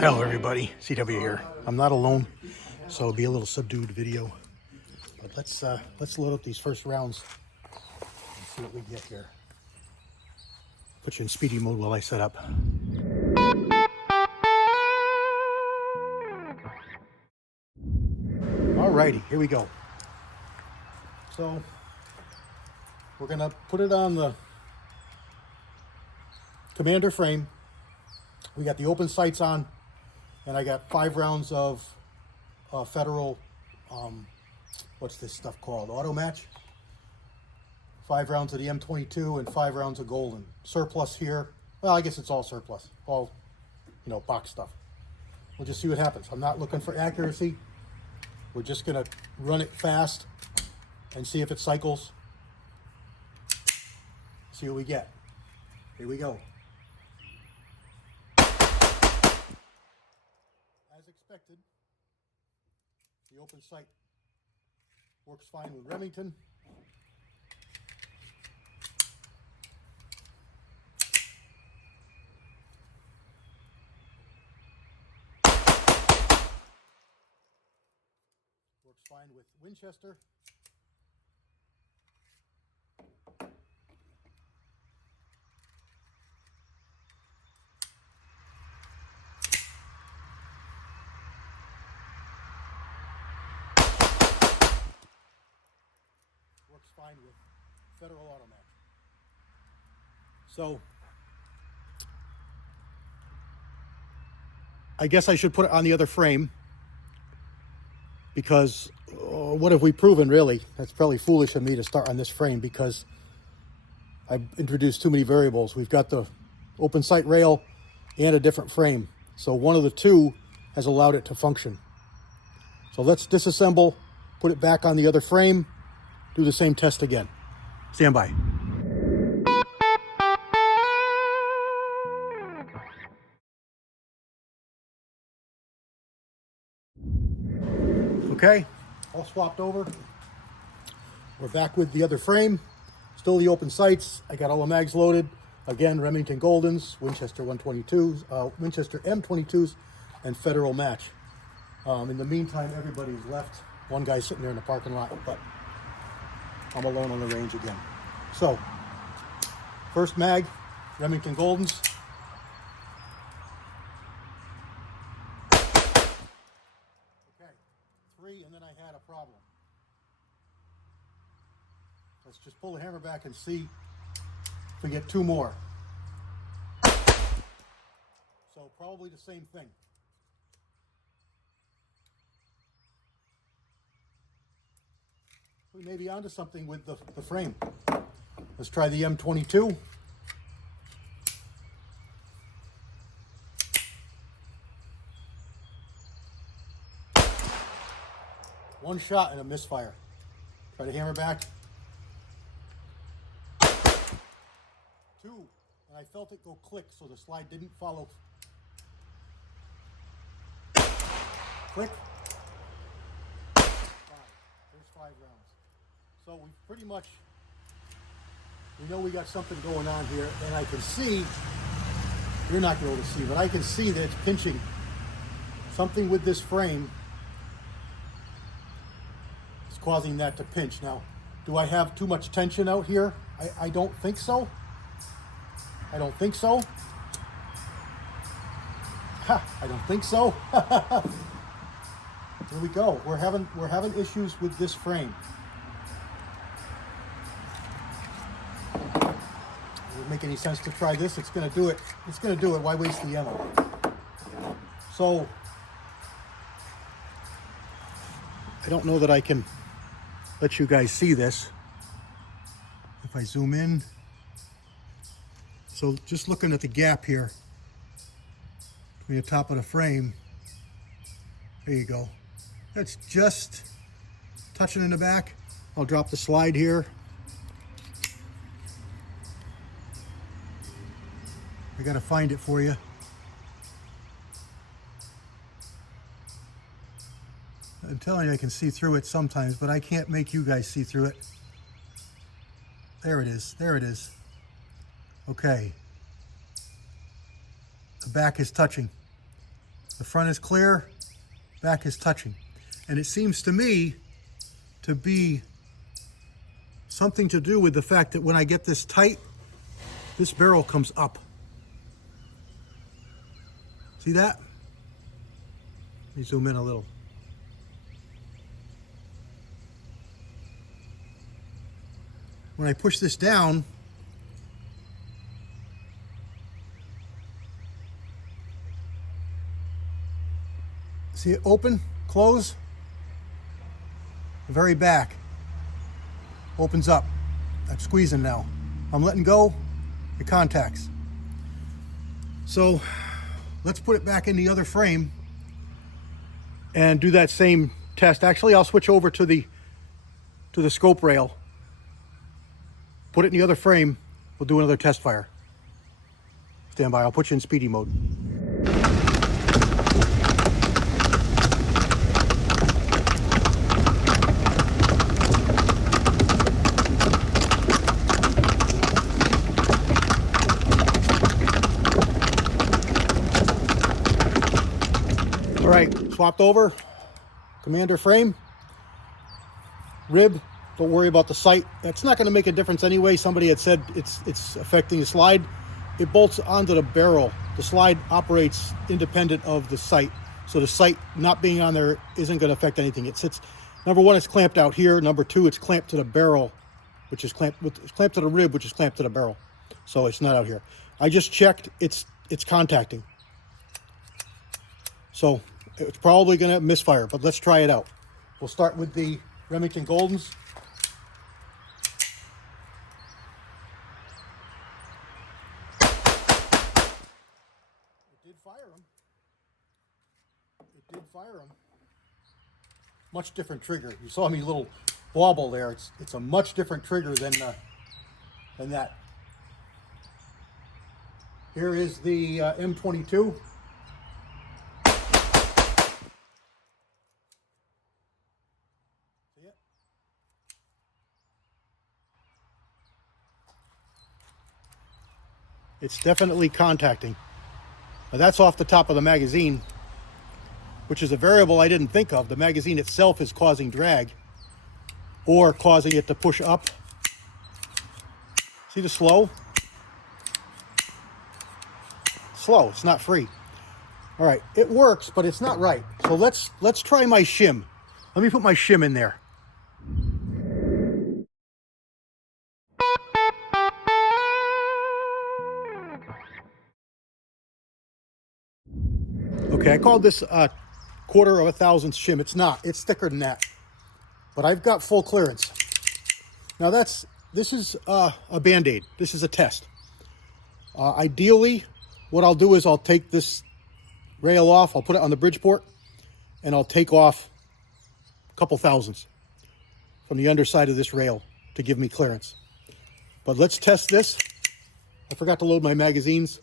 Hello everybody, CW here. I'm not alone, so it'll be a little subdued video. But let's load up these first rounds and see what we get here. Put you in speedy mode while I set up. Alrighty, here we go. So we're gonna put it on the commander frame. We got the open sights on, and I got 5 rounds of Federal, what's this stuff called? Auto match. 5 rounds of the M22 and 5 rounds of Golden. Surplus here. Well, I guess it's all surplus. All, box stuff. We'll just see what happens. I'm not looking for accuracy. We're just gonna run it fast and see if it cycles. See what we get. Here we go. As expected, the open sight works fine with Remington. Works fine with Winchester. Works fine with Federal Auto Match. So I guess I should put it on the other frame, because what have we proven, really? That's probably foolish of me to start on this frame because I've introduced too many variables. We've got the open sight rail and a different frame. So one of the two has allowed it to function. So let's disassemble, put it back on the other frame, do the same test again. Stand by. Okay, all swapped over. We're back with the other frame. Still the open sights. I got all the mags loaded. Again, Remington Goldens, Winchester 122s, Winchester M22s, and Federal match. In the meantime, everybody's left. One guy's sitting there in the parking lot, but I'm alone on the range again. So, first mag, Remington Goldens. Okay, 3, and then I had a problem. Let's just pull the hammer back and see if we get 2 more. So probably the same thing. We may be onto something with the frame. Let's try the M22. One shot and a misfire. Try to hammer back. 2, and I felt it go click, so the slide didn't follow. Click. 5. There's 5 rounds. So we pretty much, we know we got something going on here, and I can see, you're not going to be able to see, but I can see that it's pinching something with this frame. It's causing that to pinch. Now, do I have too much tension out here? I don't think so. I don't think so. Ha, I don't think so. Here we go. We're having issues with this frame. Doesn't make any sense to try this. It's going to do it. It's going to do it. Why waste the ammo? So I don't know that I can let you guys see this. If I zoom in. So just looking at the gap here between the top of the frame, there you go. That's just touching in the back. I'll drop the slide here. I gotta find it for you. I'm telling you, I can see through it sometimes, but I can't make you guys see through it. There it is. There it is. Okay. The back is touching. The front is clear, back is touching. And it seems to me to be something to do with the fact that when I get this tight, this barrel comes up. See that? Let me zoom in a little. When I push this down, see it open, close, the very back opens up. I'm squeezing now. I'm letting go, it contacts. So let's put it back in the other frame and do that same test. Actually, I'll switch over to the scope rail. Put it in the other frame. We'll do another test fire. Stand by, I'll put you in speedy mode. All right, swapped over. Commander frame. Rib. Don't worry about the sight. It's not going to make a difference anyway. Somebody had said it's affecting the slide. It bolts onto the barrel. The slide operates independent of the sight. So the sight not being on there isn't going to affect anything. It sits, number one, it's clamped out here. Number two, it's clamped to the barrel, which is clamped to the rib, which is clamped to the barrel. So it's not out here. I just checked. It's contacting. So it's probably going to misfire, but let's try it out. We'll start with the Remington Goldens. It did fire them. Much different trigger. You saw me little wobble there. It's a much different trigger than that. Here is the M22. See it? It's definitely contacting. Now that's off the top of the magazine, which is a variable I didn't think of. The magazine itself is causing drag or causing it to push up. See the slow? Slow, it's not free. All right, it works, but it's not right. So let's try my shim. Let me put my shim in there. Okay, I called this a 1/4 of a thousandth shim. It's not. It's thicker than that. But I've got full clearance. Now this is a Band-Aid. This is a test. Ideally, what I'll do is I'll take this rail off. I'll put it on the Bridgeport, and I'll take off a couple thousandths from the underside of this rail to give me clearance. But let's test this. I forgot to load my magazines,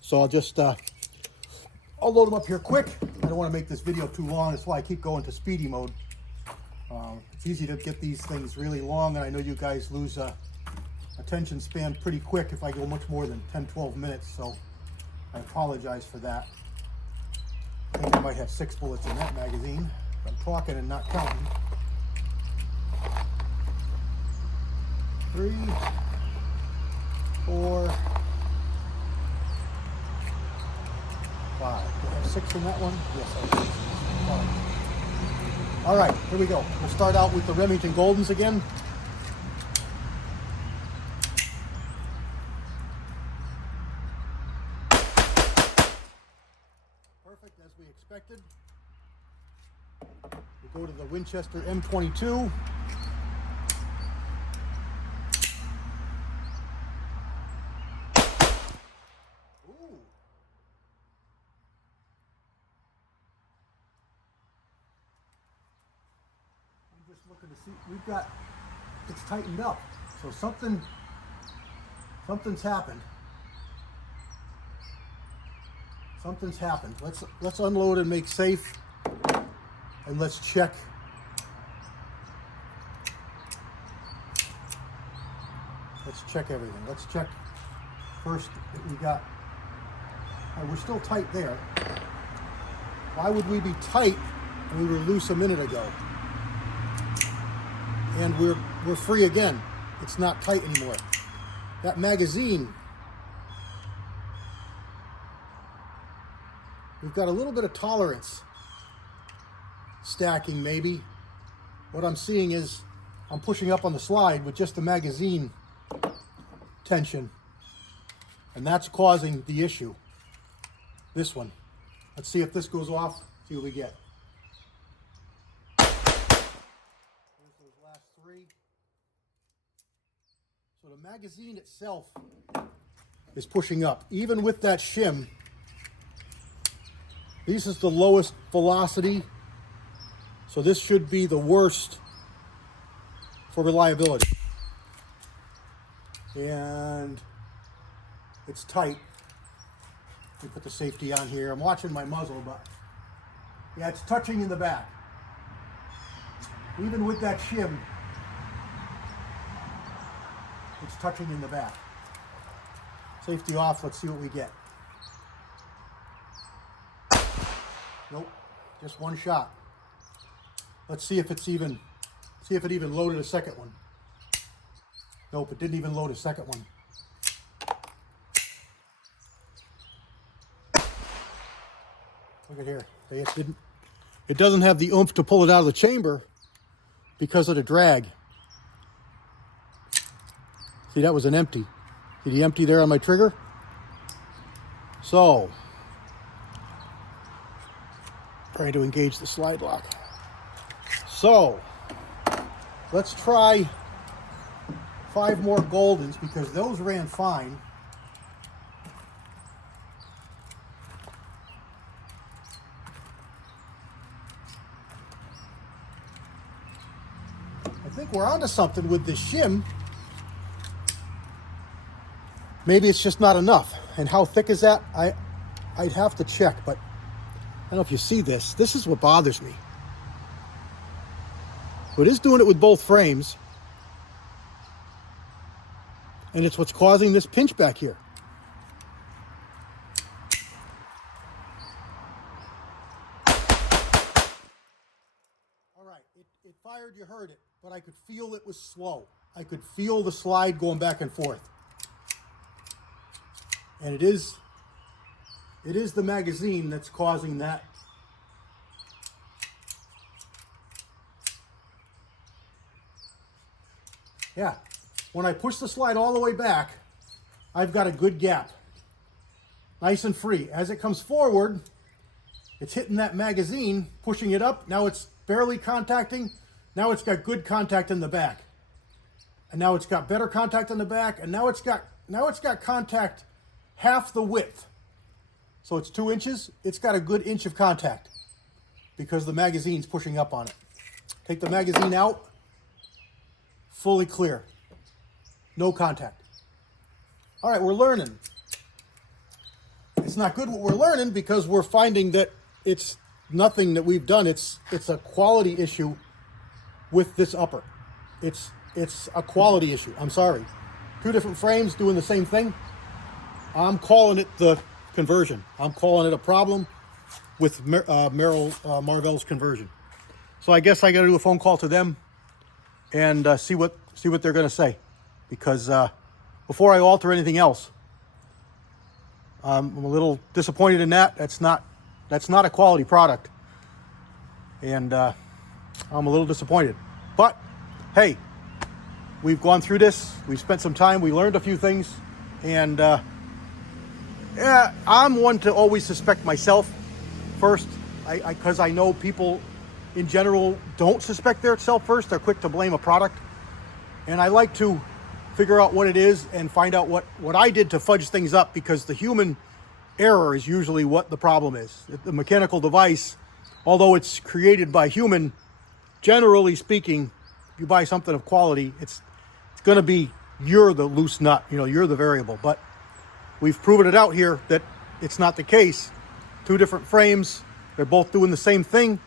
so I'll just I'll load them up here quick. I don't want to make this video too long. That's why I keep going to speedy mode. It's easy to get these things really long, and I know you guys lose attention span pretty quick if I go much more than 10-12 minutes, so I apologize for that. I think I might have 6 bullets in that magazine. I'm talking and not counting. 3, 4, 5. Do I have 6 in that one? Yes, I have 6. 5. All right, here we go. We'll start out with the Remington Goldens again. Perfect, as we expected. We go to the Winchester M22. Just looking to see, we've got, it's tightened up, so something's happened. Something's happened. Let's unload and make safe, and let's check. Let's check everything. Let's check first that we got. We're still tight there. Why would we be tight when we were loose a minute ago? And we're free again. It's not tight anymore. That magazine, we've got a little bit of tolerance stacking maybe. What I'm seeing is I'm pushing up on the slide with just the magazine tension, and that's causing the issue. This one. Let's see if this goes off, see what we get. There's those last three. So the magazine itself is pushing up. Even with that shim, this is the lowest velocity. So this should be the worst for reliability. And it's tight. We put the safety on here. I'm watching my muzzle, but yeah, it's touching in the back. Even with that shim, it's touching in the back. Safety off, let's see what we get. Nope, just one shot. Let's see if it even loaded a second one. Nope, it didn't even load a second one. Look at here. It doesn't have the oomph to pull it out of the chamber because of the drag. See, that was an empty. See the empty there on my trigger? So, trying to engage the slide lock. So, let's try 5 more Goldens because those ran fine. I think we're onto something with this shim. Maybe it's just not enough. And how thick is that? I'd have to check, but I don't know if you see this. This is what bothers me. It is doing it with both frames. And it's what's causing this pinch back here. All right, it fired, you heard it, but I could feel it was slow. I could feel the slide going back and forth. And it is the magazine that's causing that. Yeah, when I push the slide all the way back, I've got a good gap. Nice and free. As it comes forward, it's hitting that magazine, pushing it up. Now it's barely contacting. Now it's got good contact in the back. And now it's got better contact in the back. And now it's got contact half the width. So it's 2 inches. It's got a good inch of contact because the magazine's pushing up on it. Take the magazine out. Fully clear. No contact. All right, we're learning. It's not good what we're learning because we're finding that it's nothing that we've done. It's a quality issue with this upper. It's a quality issue. I'm sorry. 2 different frames doing the same thing. I'm calling it the conversion. I'm calling it a problem with Marvell's conversion. So I guess I got to do a phone call to them and see what they're going to say, because before I alter anything else, I'm a little disappointed in that. That's not a quality product, and I'm a little disappointed. But hey, we've gone through this. We've spent some time. We learned a few things, and yeah, I'm one to always suspect myself first, because I know people in general don't suspect their self first. They're quick to blame a product. And I like to figure out what it is and find out what I did to fudge things up, because the human error is usually what the problem is. The mechanical device, although it's created by human, generally speaking, if you buy something of quality, it's going to be, you're the loose nut, you're the variable. But we've proven it out here that it's not the case. 2 different frames, they're both doing the same thing.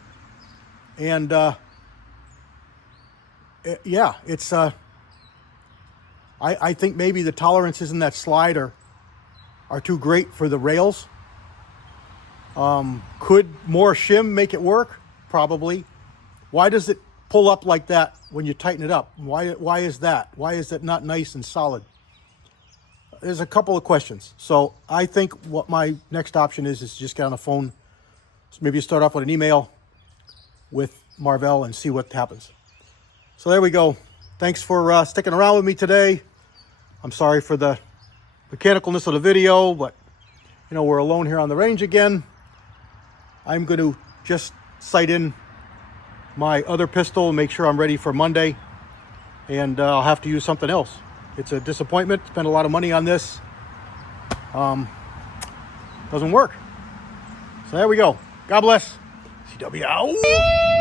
And yeah, it's I think maybe the tolerances in that slide are too great for the rails. Could more shim make it work? Probably. Why does it pull up like that when you tighten it up? Why is that? Why is it not nice and solid? There's a couple of questions. So I think what my next option is just get on the phone. So maybe you start off with an email with Marvell and see what happens. So there we go. Thanks for sticking around with me today. I'm sorry for the mechanicalness of the video, but you know, we're alone here on the range again. I'm going to just sight in my other pistol and make sure I'm ready for Monday, and I'll have to use something else. It's a disappointment. Spent a lot of money on this. Doesn't work. So there we go. God bless. CW out.